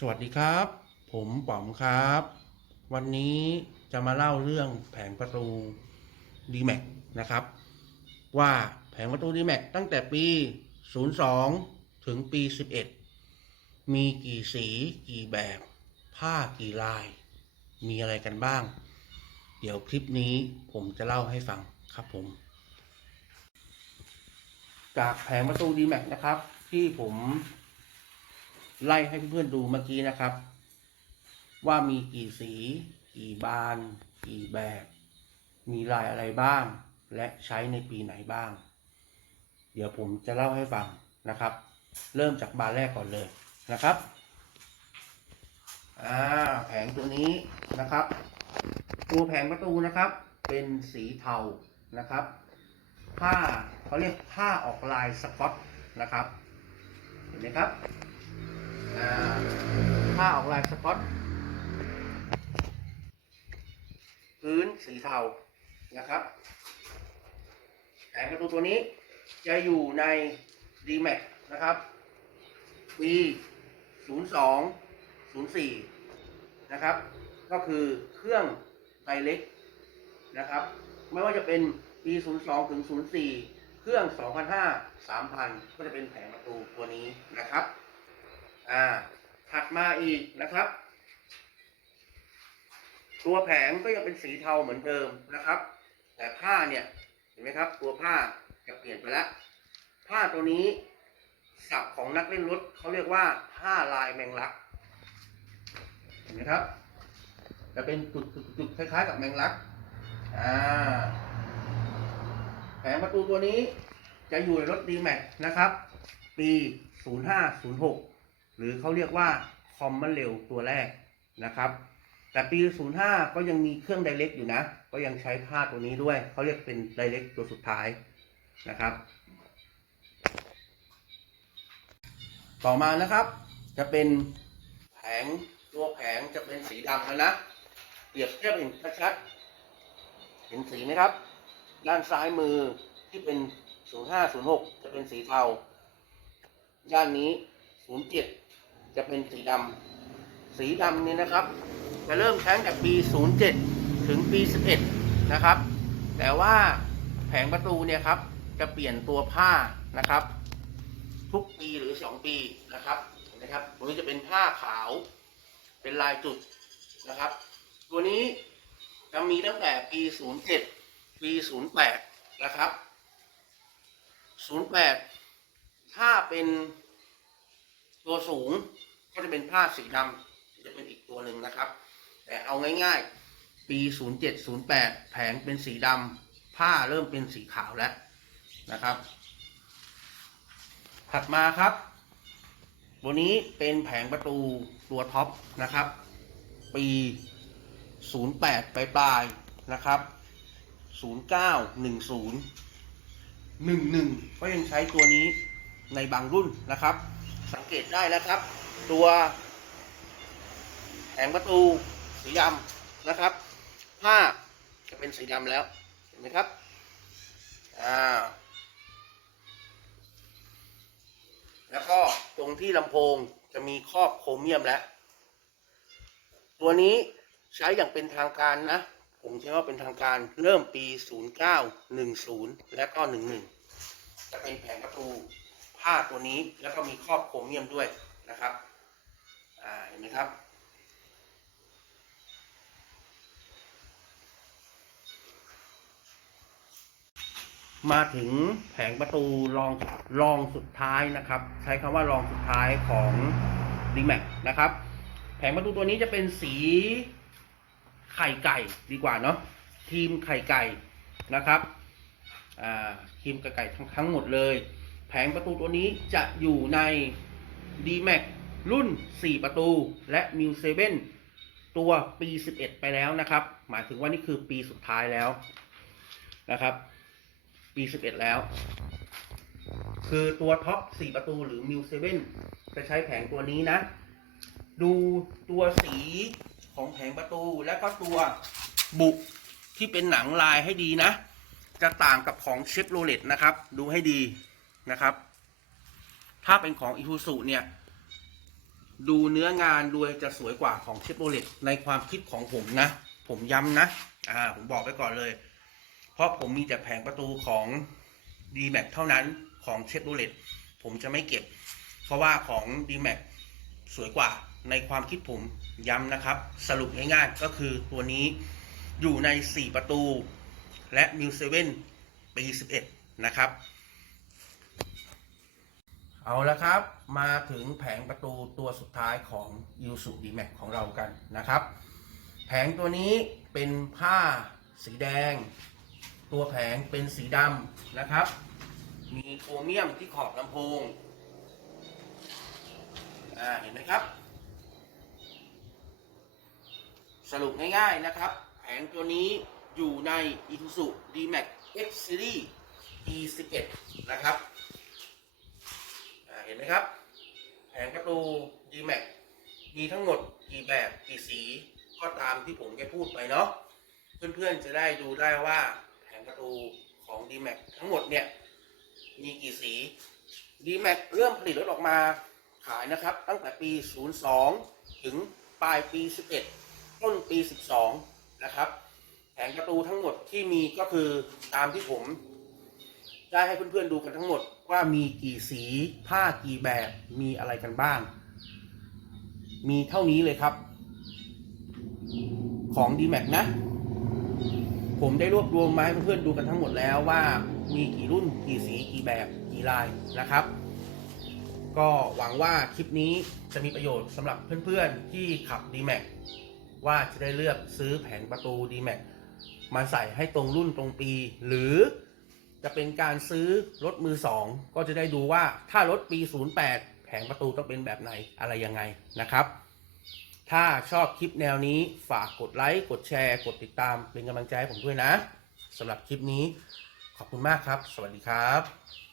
สวัสดีครับ ผมป๋อมครับ วันนี้จะมาเล่าเรื่องแผงประตู d m a x นะครับ ว่าแผงประตู d m a x ตั้งแต่ปี 02 ถึงปี 11 มีกี่สีกี่แบบ ผ้ากี่ลาย มีอะไรกันบ้าง เดี๋ยวคลิปนี้ผมจะเล่าให้ฟังครับผม จากแผงประตู d m a x นะครับ ที่ผม ไล่ให้เพื่อนๆดูเมื่อกี้นะครับ ว่ามีกี่สี กี่บาน กี่แบบ มีลายอะไรบ้าง และใช้ในปีไหนบ้าง เดี๋ยวผมจะเล่าให้ฟังนะครับ เริ่มจากบานแรกก่อนเลยนะครับอ่าแผงตัวนี้นะครับ ตัวแผงประตูนะครับ เป็นสีเทานะครับ ผ้าเขาเรียกผ้าออกลายสกอตนะครับ เห็นไหมครับ ผ้าออกลายสกอตพื้นสีเทานะครับแผงประตูตัวนี้จะอยู่ใน d m a x นะครับปี02 04 นะครับ ก็คือเครื่องไดเล็กนะครับ ไม่ว่าจะเป็นปี02ถึง 04 เครื่อง 2005 3000 ก็จะเป็นแผงประตูตัวนี้นะครับ อ่าถัดมาอีกนะครับ ตัวแผงก็ยังเป็นสีเทาเหมือนเดิมนะครับ แต่ผ้าเนี่ยเห็นไหมครับ ตัวผ้าจะเปลี่ยนไปแล้วผ้าตัวนี้ศัพท์ของนักเล่นรถเขาเรียกว่าผ้าลายแมงลักเห็นไหมครับ จะเป็นจุดๆๆคล้ายๆกับแมงลักอ่าแผงประตูตัวนี้จะอยู่ในรถดีแม็กนะครับ ปี 0506 หรือเขาเรียกว่าคอมมันเร็วตัวแรกนะครับ แต่ปี 05 ก็ยังมีเครื่องไดเ c กอยู่นะ ก็ยังใช้ผ้าตัวนี้ด้วย เขาเรียกเป็นไดเ c กตัวสุดท้ายนะครับ ต่อมานะครับ จะเป็นแผงตัวแผงจะเป็นสีดำแล้วนะ เปรียบเทียบเห็นชัดๆเห็นสีไหมครับ ด้านซ้ายมือที่เป็น 0506 จะเป็นสีเทา ด้านนี้ 07 จะเป็นสีดำสีดำนี่นะครับ จะเริ่มใช้ตั้งแต่ปี 07 ถึงปี 11 นะครับ แต่ว่าแผงประตูเนี่ยครับ จะเปลี่ยนตัวผ้านะครับ ทุกปีหรือ 2 ปีนะครับนะครับตัวนี้จะเป็นผ้าขาว เป็นลายจุดนะครับ ตัวนี้จะมีตั้งแต่ปี 07 ปี 08 นะครับ 08 ถ้าเป็น ตัวสูงก็จะเป็นผ้าสีดำจะเป็นอีกตัวหนึ่งนะครับ แต่เอาง่ายๆ ปี 07 08 แผงเป็นสีดำผ้าเริ่มเป็นสีขาวแล้วนะครับ ถัดมาครับ ตัวนี้เป็นแผงประตูตัวท็อปนะครับ ปี 08 ปลายปลายๆนะครับ 09 10หนึ่งหนึ่งก็ยังใช้ตัวนี้ในบางรุ่นนะครับ เกตได้นะครับ ตัวแผงประตูสีดำนะครับ ผ้าจะเป็นสีดำแล้ว เห็นไหมครับ อ่า แล้วก็ตรงที่ลำโพงจะมีครอบโครเมียมแล้ว ตัวนี้ใช้อย่างเป็นทางการนะ ผมใช้ว่าเป็นทางการเริ่มปี 09 10 และก็ 11 จะเป็นแผงประตู ผ้าตัวนี้แล้วก็มีครอบโครเมียมด้วยนะครับอ่าเห็นไหมครับ มาถึงแผงประตูรองรองสุดท้ายนะครับ ใช้คำว่ารองสุดท้ายของ d m a x นะครับ แผงประตูตัวนี้จะเป็นสีไข่ไก่ดีกว่าเนาะทีมไข่ไก่นะครับอ่าทีมไข่ไก่ทั้งหมดเลย แผงประตูตัวนี้จะอยู่ใน d m a x รุ่น 4 ประตู และ m u 7ตัวปี 11 ไปแล้วนะครับ หมายถึงว่านี่คือปีสุดท้ายแล้วนะครับ ปี 11 แล้ว คือตัวท็อป 4 ประตูหรือ m u 7จะใช้แผงตัวนี้นะ ดูตัวสีของแผงประตูและก็ตัวบุกที่เป็นหนังลายให้ดีนะ จะต่างกับของเชฟโรเลตนะครับ ดูให้ดี นะครับ ถ้าเป็นของอี u ู u เนี่ย ดูเนื้องานดูจะสวยกว่าของเชฟโรเลตในความคิดของผมนะ ผมย้ำนะ อ่า ผมบอกไปก่อนเลย เพราะผมมีแต่แผงประตูของ d m a x เท่านั้นของเชฟโรเลตผมจะไม่เก็บ เพราะว่าของ d m a x สวยกว่าในความคิดผมย้ำนะครับ สรุปง่ายๆก็คือตัวนี้อยู่ใน 4 ประตู และ New 7ปี 11 นะครับ เอาละครับ มาถึงแผงประตูตัวสุดท้ายของ u s u d m a x ของเรากันนะครับ แผงตัวนี้เป็นผ้าสีแดง ตัวแผงเป็นสีดำนะครับ มีโครเมียมที่ขอบลำโพงอ่าเห็นไหมครับ สรุปง่ายๆนะครับ แผงตัวนี้อยู่ใน Isuzu D-Max X Series E11 นะครับ เห็นไหมครับแผงประตู D-Max มีทั้งหมดกี่แบบกี่สีก็ตามที่ผมได้พูดไปเนาะเพื่อนๆจะได้ดูได้ว่าแผงประตูของ D-Max ทั้งหมดเนี่ยมีกี่สี D-Max เริ่มผลิตรถออกมาขายนะครับ ตั้งแต่ปี 02 ถึงปลายปี 11 ต้นปี 12 นะครับแผงประตูทั้งหมดที่มีก็คือตามที่ผม ได้ให้เพื่อนๆดูกันทั้งหมด ว่ามีกี่สีผ้ากี่แบบมีอะไรกันบ้าง มีเท่านี้เลยครับ ของ d m a x นะ ผมได้รวบรวมมาให้เพื่อนๆดูกันทั้งหมดแล้วว่ามีกี่รุ่นกี่สีกี่แบบกี่ลายนะครับ ก็หวังว่าคลิปนี้จะมีประโยชน์สำหรับเพื่อนๆที่ขับ d m a x ว่าจะได้เลือกซื้อแผงประตู d m a x มาใส่ให้ตรงรุ่นตรงปีหรือ จะเป็นการซื้อรถมือสองก็จะได้ดูว่าถ้ารถปี 08 แผงประตูต้องเป็นแบบไหนอะไรยังไงนะครับ ถ้าชอบคลิปแนวนี้ฝากกดไลค์ กดแชร์ กดติดตามเป็นกำลังใจให้ผมด้วยนะสำหรับคลิปนี้ขอบคุณมากครับ สวัสดีครับ